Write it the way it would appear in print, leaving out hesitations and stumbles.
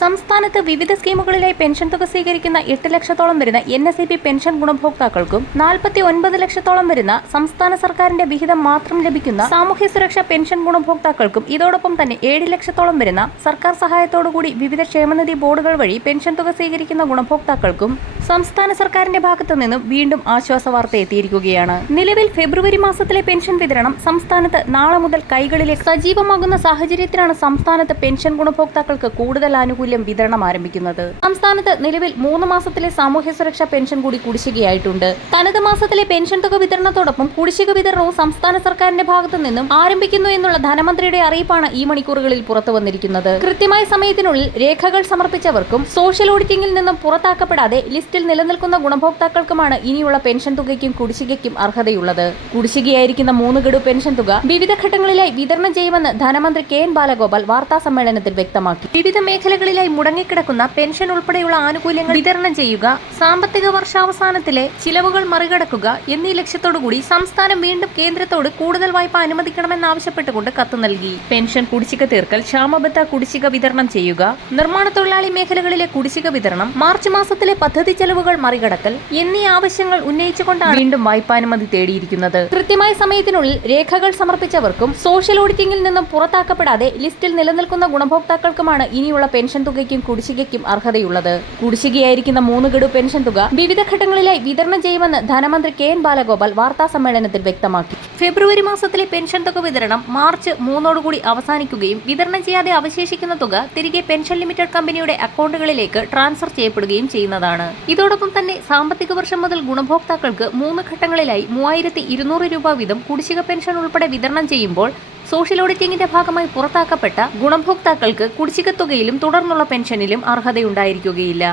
സംസ്ഥാനത്ത് വിവിധ സ്കീമുകളിലായി പെൻഷൻ തുക സ്വീകരിക്കുന്ന 8 ലക്ഷത്തോളം വരുന്ന NSEP പെൻഷൻ ഗുണഭോക്താക്കൾക്കും 49 ലക്ഷത്തോളം വരുന്ന സംസ്ഥാന സർക്കാരിന്റെ വിഹിതം മാത്രം ലഭിക്കുന്ന സാമൂഹ്യ സുരക്ഷാ പെൻഷൻ ഗുണഭോക്താക്കൾക്കും ഇതോടൊപ്പം തന്നെ 7 ലക്ഷത്തോളം വരുന്ന സർക്കാർ സഹായത്തോടുകൂടി വിവിധ ക്ഷേമനിധി ബോർഡുകൾ വഴി പെൻഷൻ തുക സ്വീകരിക്കുന്ന ഗുണഭോക്താക്കൾക്കും സംസ്ഥാന സർക്കാരിന്റെ ഭാഗത്തു നിന്നും വീണ്ടും ആശ്വാസ വാർത്ത എത്തിയിരിക്കുകയാണ്. നിലവിൽ ഫെബ്രുവരി മാസത്തിലെ പെൻഷൻ വിതരണം സംസ്ഥാനത്ത് നാളെ മുതൽ കൈകളിലേക്ക് സജീവമാകുന്ന സാഹചര്യത്തിലാണ് സംസ്ഥാനത്ത് പെൻഷൻ ഗുണഭോക്താക്കൾക്ക് കൂടുതൽ ആനുകൂല്യം വിതരണം ആരംഭിക്കുന്നത്. സംസ്ഥാനത്ത് നിലവിൽ 3 മാസത്തിലെ സാമൂഹ്യ സുരക്ഷാ പെൻഷൻ കൂടി കുടിശ്ശികയായിട്ടുണ്ട്. തനത് മാസത്തിലെ പെൻഷൻ തുക വിതരണത്തോടൊപ്പം കുടിശ്ശിക വിതരണവും സംസ്ഥാന സർക്കാരിന്റെ ഭാഗത്തു നിന്നും ആരംഭിക്കുന്നു എന്നുള്ള ധനമന്ത്രിയുടെ അറിയിപ്പാണ് ഈ മണിക്കൂറുകളിൽ പുറത്തു വന്നിരിക്കുന്നത്. കൃത്യമായ സമയത്തിനുള്ളിൽ രേഖകൾ സമർപ്പിച്ചവർക്കും സോഷ്യൽ ഓഡിറ്റിംഗിൽ നിന്നും പുറത്താക്കപ്പെടാതെ ലിസ്റ്റിൽ നിലനിൽക്കുന്ന ഗുണഭോക്താക്കൾക്കുമാണ് ഇനിയുള്ള പെൻഷൻ തുകയ്ക്കും കുടിശ്ശികയ്ക്കും അർഹതയുള്ളത്. കുടിശ്ശികയായിരിക്കുന്ന 3 ഗഡു പെൻഷൻ തുക വിവിധ ഘട്ടങ്ങളിലായി വിതരണം ചെയ്യുമെന്ന് ധനമന്ത്രി KN ബാലഗോപാൽ വാർത്താ സമ്മേളനത്തിൽ വ്യക്തമാക്കി. വിവിധ മേഖലകളിലായി മുടങ്ങിക്കിടക്കുന്ന പെൻഷൻ ഉൾപ്പെടെയുള്ള ആനുകൂല്യങ്ങൾ വിതരണം ചെയ്യുക, സാമ്പത്തിക വർഷാവസാനത്തിലെ ചിലവുകൾ മറികടക്കുക എന്നീ ലക്ഷ്യത്തോടുകൂടി സംസ്ഥാനം വീണ്ടും കേന്ദ്രത്തോട് കൂടുതൽ വായ്പ അനുവദിക്കണമെന്നാവശ്യപ്പെട്ടുകൊണ്ട് കത്ത് നൽകി. പെൻഷൻ കുടിശ്ശിക തീർക്കൽ, ക്ഷാമബത്ത കുടിശ്ശിക വിതരണം ചെയ്യുക, നിർമ്മാണ തൊഴിലാളി മേഖലകളിലെ കുടിശ്ശിക വിതരണം, മാർച്ച് മാസത്തിലെ പദ്ധതി ചെലവുകൾ മറികടക്കൽ എന്നീ ആവശ്യങ്ങൾ ഉന്നയിച്ചുകൊണ്ടാണ് വീണ്ടും വായ്പാനുമതി തേടിയിരിക്കുന്നത്. കൃത്യമായ സമയത്തിനുള്ളിൽ രേഖകൾ സമർപ്പിച്ചവർക്കും സോഷ്യൽ ഓഡിറ്റിംഗിൽ നിന്നും പുറത്താക്കപ്പെടാതെ ലിസ്റ്റിൽ നിലനിൽക്കുന്ന ഗുണഭോക്താക്കൾക്കുമാണ് ഇനിയുള്ള പെൻഷൻ തുകയ്ക്കും കുടിശ്ശികയ്ക്കും അർഹതയുള്ളത്. കുടിശ്ശികയായിരിക്കുന്ന 3 ഗഡു പെൻഷൻ തുക വിവിധ ഘട്ടങ്ങളിലായി വിതരണം ചെയ്യുമെന്ന് ധനമന്ത്രി KN ബാലഗോപാൽ വാർത്താ സമ്മേളനത്തിൽ വ്യക്തമാക്കി. ഫെബ്രുവരി മാസത്തിലെ പെൻഷൻ തുക വിതരണം മാർച്ച് 3 അവസാനിക്കുകയും വിതരണം ചെയ്യാതെ അവശേഷിക്കുന്ന തുക തിരികെ പെൻഷൻ ലിമിറ്റഡ് കമ്പനിയുടെ അക്കൗണ്ടുകളിലേക്ക് ട്രാൻസ്ഫർ ചെയ്യപ്പെടുകയും ചെയ്യുന്നതാണ്. ഇതോടൊപ്പം തന്നെ സാമ്പത്തിക വർഷം മുതൽ ഗുണഭോക്താക്കൾക്ക് 3 ഘട്ടങ്ങളിലായി 3200 രൂപ വീതം കുടിശ്ശിക പെൻഷൻ ഉൾപ്പെടെ വിതരണം ചെയ്യുമ്പോൾ സോഷ്യൽ ഓഡിറ്റിംഗിന്റെ ഭാഗമായി പുറത്താക്കപ്പെട്ട ഗുണഭോക്താക്കൾക്ക് കുടിശ്ശിക തുകയിലും തുടർന്നുള്ള പെൻഷനിലും അർഹതയുണ്ടായിരിക്കുകയില്ല.